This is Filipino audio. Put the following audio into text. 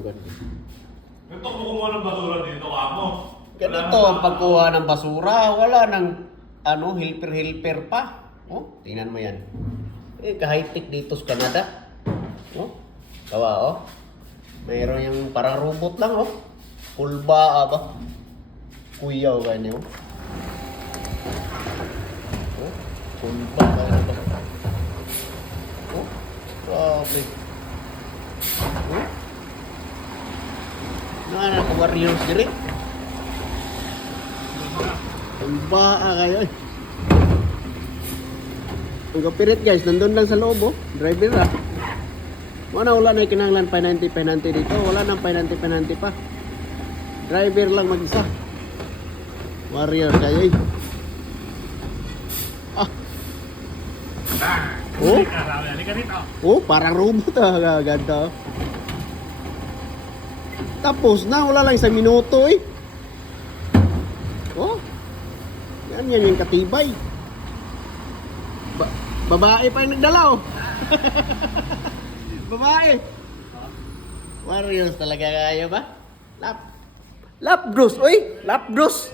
yung ganito. Ito kumukuha ng basura dito, kamo. Ganito ang pagkuha ng basura. Wala nang helper pa. Oh, tingnan mo yan. Ka-high-tech dito sa Canada. Oh, kawa, oh. Mayroon yung parang robot lang, oh. Pulba, ba? Kuyaw, ganyan, oh. Oh, pulba, ganyan ba? Oh, grabe. Oh. Nana ko warriors diri. Pulba, kayo, eh. Ang kapirit guys, nandun lang sa loob, oh. Driver na. Wala na kinanglan 590 dito. Wala nang 590 pa. Driver lang mag-isa. Warrior kayo, eh. Ah. Oh. Oh, parang robot, ah. Ganda. Tapos na, wala lang isang minuto, eh. Oh. Yan yung katibay. Babae pa yung nagdala, oh. Babae. Warriors talaga kayo ba? Lapdos, oy! Lapdos!